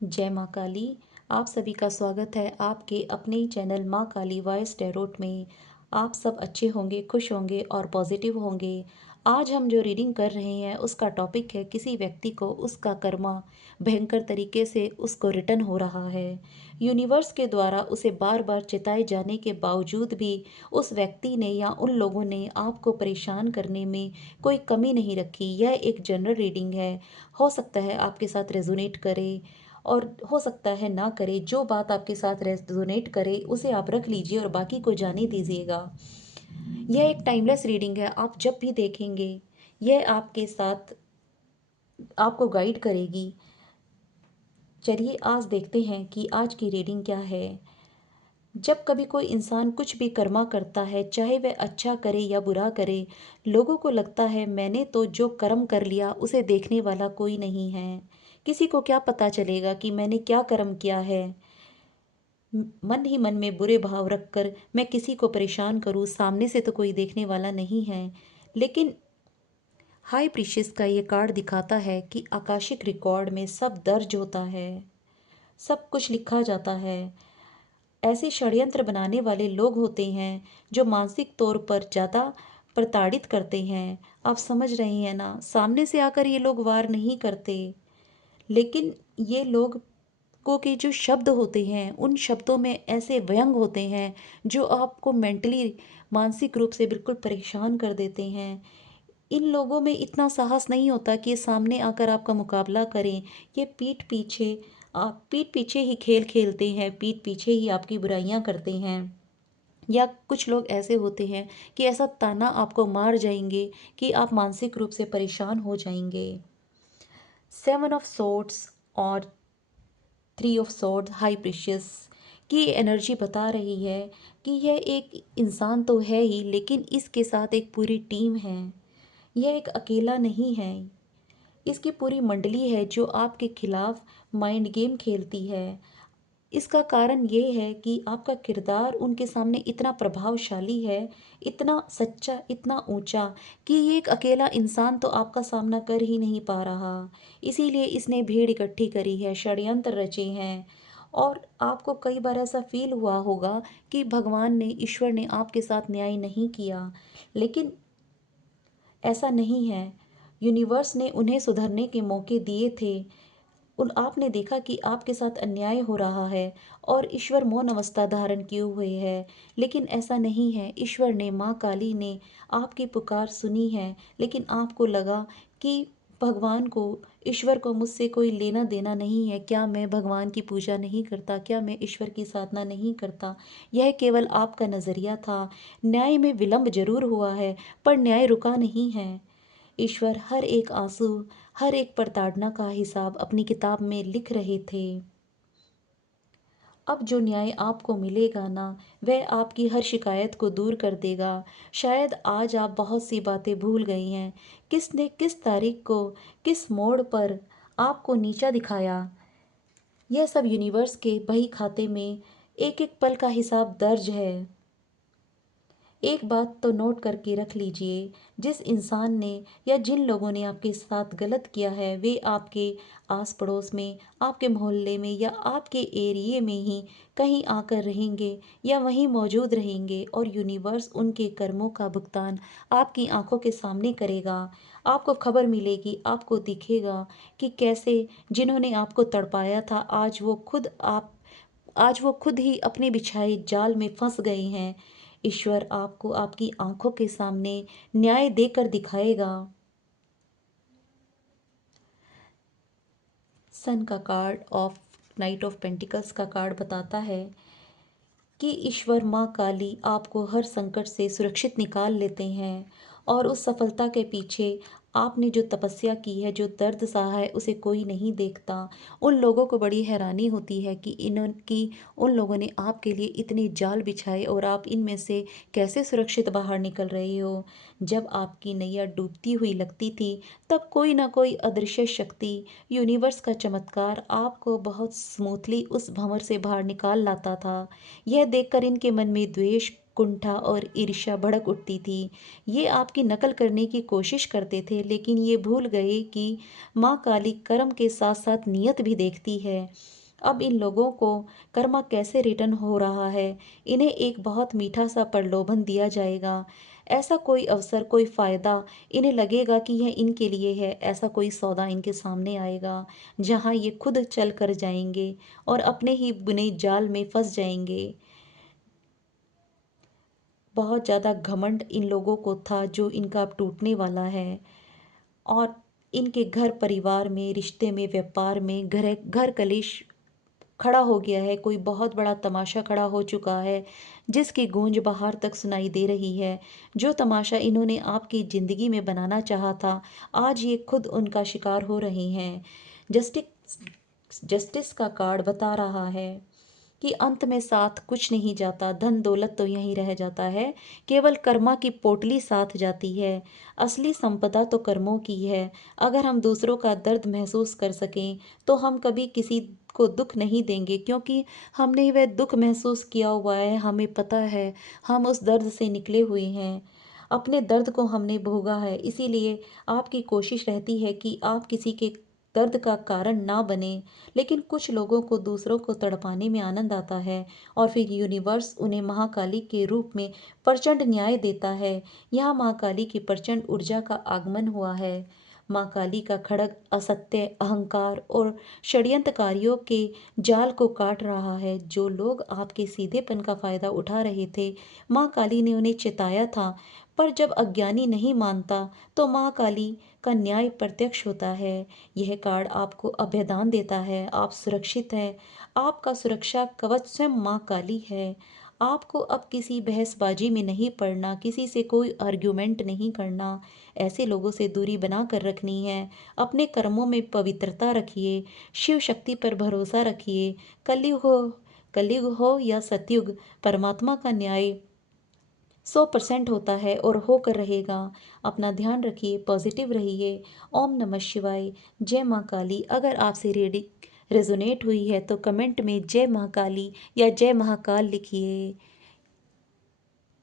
जय माँ काली। आप सभी का स्वागत है आपके अपने ही चैनल माँ काली वॉइस टैरोट में। आप सब अच्छे होंगे, खुश होंगे और पॉजिटिव होंगे। आज हम जो रीडिंग कर रहे हैं उसका टॉपिक है किसी व्यक्ति को उसका कर्मा भयंकर तरीके से उसको रिटर्न हो रहा है। यूनिवर्स के द्वारा उसे बार बार चिताए जाने के बावजूद भी उस व्यक्ति ने या उन लोगों ने आपको परेशान करने में कोई कमी नहीं रखी। यह एक जनरल रीडिंग है। हो सकता है आपके साथ रेजोनेट करे और हो सकता है ना करे। जो बात आपके साथ रेजोनेट करे उसे आप रख लीजिए और बाकी को जाने दीजिएगा। यह एक टाइमलेस रीडिंग है। आप जब भी देखेंगे यह आपके साथ आपको गाइड करेगी। चलिए आज देखते हैं कि आज की रीडिंग क्या है। जब कभी कोई इंसान कुछ भी कर्मा करता है, चाहे वह अच्छा करे या बुरा करे, लोगों को लगता है मैंने तो जो कर्म कर लिया उसे देखने वाला कोई नहीं है। किसी को क्या पता चलेगा कि मैंने क्या कर्म किया है। मन ही मन में बुरे भाव रखकर मैं किसी को परेशान करूं, सामने से तो कोई देखने वाला नहीं है। लेकिन हाई प्रीशियस का ये कार्ड दिखाता है कि आकाशिक रिकॉर्ड में सब दर्ज होता है, सब कुछ लिखा जाता है। ऐसे षड्यंत्र बनाने वाले लोग होते हैं जो मानसिक तौर पर ज़्यादा प्रताड़ित करते हैं। आप समझ रहे हैं ना, सामने से आकर ये लोग वार नहीं करते, लेकिन ये लोग को के जो शब्द होते हैं उन शब्दों में ऐसे व्यंग होते हैं जो आपको मेंटली मानसिक रूप से बिल्कुल परेशान कर देते हैं। इन लोगों में इतना साहस नहीं होता कि ये सामने आकर आपका मुकाबला करें। ये पीठ पीछे ही खेल खेलते हैं, पीठ पीछे ही आपकी बुराइयां करते हैं। या कुछ लोग ऐसे होते हैं कि ऐसा ताना आपको मार जाएंगे कि आप मानसिक रूप से परेशान हो जाएंगे। 7 ऑफ सोर्ड्स और 3 ऑफ सोर्ड्स हाई प्रीशियस की एनर्जी बता रही है कि यह एक इंसान तो है ही, लेकिन इसके साथ एक पूरी टीम है। यह एक अकेला नहीं है, इसकी पूरी मंडली है जो आपके खिलाफ माइंड गेम खेलती है। इसका कारण ये है कि आपका किरदार उनके सामने इतना प्रभावशाली है, इतना सच्चा, इतना ऊंचा कि ये एक अकेला इंसान तो आपका सामना कर ही नहीं पा रहा। इसीलिए इसने भीड़ इकट्ठी करी है, षड्यंत्र रचे हैं। और आपको कई बार ऐसा फील हुआ होगा कि भगवान ने, ईश्वर ने आपके साथ न्याय नहीं किया, लेकिन ऐसा नहीं है। यूनिवर्स ने उन्हें सुधरने के मौके दिए थे। उन आपने देखा कि आपके साथ अन्याय हो रहा है और ईश्वर मौन अवस्था धारण किए हुए है, लेकिन ऐसा नहीं है। ईश्वर ने, माँ काली ने आपकी पुकार सुनी है, लेकिन आपको लगा कि भगवान को, ईश्वर को मुझसे कोई लेना देना नहीं है। क्या मैं भगवान की पूजा नहीं करता, क्या मैं ईश्वर की साधना नहीं करता? यह केवल आपका नज़रिया था। न्याय में विलंब जरूर हुआ है, पर न्याय रुका नहीं है। ईश्वर हर एक आंसू, हर एक प्रताड़ना का हिसाब अपनी किताब में लिख रहे थे। अब जो न्याय आपको मिलेगा ना, वह आपकी हर शिकायत को दूर कर देगा। शायद आज आप बहुत सी बातें भूल गई हैं। किसने किस तारीख को, किस मोड़ पर आपको नीचा दिखाया, यह सब यूनिवर्स के बही खाते में एक एक पल का हिसाब दर्ज है। एक बात तो नोट करके रख लीजिए, जिस इंसान ने या जिन लोगों ने आपके साथ गलत किया है वे आपके आस पड़ोस में, आपके मोहल्ले में या आपके एरिए में ही कहीं आकर रहेंगे या वहीं मौजूद रहेंगे, और यूनिवर्स उनके कर्मों का भुगतान आपकी आंखों के सामने करेगा। आपको खबर मिलेगी, आपको दिखेगा कि कैसे जिन्होंने आपको तड़पाया था आज वो खुद ही अपने बिछाए जाल में फंस गए हैं। ईश्वर आपको आपकी आंखों के सामने न्याय देकर दिखाएगा। सन का card of night of pentacles का कार्ड बताता है कि ईश्वर माँ काली आपको हर संकट से सुरक्षित निकाल लेते हैं, और उस सफलता के पीछे आपने जो तपस्या की है, जो दर्द सहा है, उसे कोई नहीं देखता। उन लोगों को बड़ी हैरानी होती है कि उन लोगों ने आपके लिए इतने जाल बिछाए और आप इनमें से कैसे सुरक्षित बाहर निकल रहे हो। जब आपकी नैया डूबती हुई लगती थी, तब कोई ना कोई अदृश्य शक्ति, यूनिवर्स का चमत्कार आपको बहुत स्मूथली उस भंवर से बाहर निकाल लाता था। यह देखकर इनके मन में द्वेष, कुंठा और ईर्ष्या भड़क उठती थी। ये आपकी नकल करने की कोशिश करते थे, लेकिन ये भूल गए कि माँ काली कर्म के साथ साथ नियत भी देखती है। अब इन लोगों को कर्मा कैसे रिटर्न हो रहा है, इन्हें एक बहुत मीठा सा प्रलोभन दिया जाएगा। ऐसा कोई अवसर, कोई फ़ायदा, इन्हें लगेगा कि यह इनके लिए है। ऐसा कोई सौदा इनके सामने आएगा जहाँ ये खुद चल कर जाएंगे और अपने ही बुने जाल में फंस जाएंगे। बहुत ज़्यादा घमंड इन लोगों को था जो इनका अब टूटने वाला है। और इनके घर परिवार में, रिश्ते में, व्यापार में घर घर कलेश खड़ा हो गया है। कोई बहुत बड़ा तमाशा खड़ा हो चुका है जिसकी गूंज बाहर तक सुनाई दे रही है। जो तमाशा इन्होंने आपकी ज़िंदगी में बनाना चाहा था, आज ये खुद उनका शिकार हो रही हैं। जस्टिस जस्टिस का कार्ड बता रहा है कि अंत में साथ कुछ नहीं जाता, धन दौलत तो यहीं रह जाता है, केवल कर्मा की पोटली साथ जाती है। असली संपदा तो कर्मों की है। अगर हम दूसरों का दर्द महसूस कर सकें तो हम कभी किसी को दुख नहीं देंगे, क्योंकि हमने वह दुख महसूस किया हुआ है, हमें पता है, हम उस दर्द से निकले हुए हैं, अपने दर्द को हमने भोगा है। इसीलिए आपकी कोशिश रहती है कि आप किसी के दर्द का कारण ना बने। लेकिन कुछ लोगों को दूसरों को तड़पाने में आनंद आता है और फिर यूनिवर्स उन्हें महाकाली के रूप में प्रचंड न्याय देता है। यहाँ महाकाली की प्रचंड ऊर्जा का आगमन हुआ है। माँ काली का खड्ग असत्य, अहंकार और षड्यंत्रकारियों के जाल को काट रहा है। जो लोग आपके सीधेपन का फायदा उठा रहे थे, माँ काली ने उन्हें चेताया था, पर जब अज्ञानी नहीं मानता तो माँ काली का न्याय प्रत्यक्ष होता है। यह कार्ड आपको अभयदान देता है, आप सुरक्षित हैं। आपका सुरक्षा कवच स्वयं माँ काली है। आपको अब किसी बहसबाजी में नहीं पड़ना, किसी से कोई आर्ग्यूमेंट नहीं करना, ऐसे लोगों से दूरी बना कर रखनी है। अपने कर्मों में पवित्रता रखिए, शिव शक्ति पर भरोसा रखिए। कलयुग हो या सतयुग, परमात्मा का न्याय 100% होता है और होकर रहेगा। अपना ध्यान रखिए, पॉजिटिव रहिए। ओम नमः शिवाय। जय माँ काली। अगर आपसे रीडिंग रेजोनेट हुई है तो कमेंट में जय माँ काली या जय महाकाल लिखिए।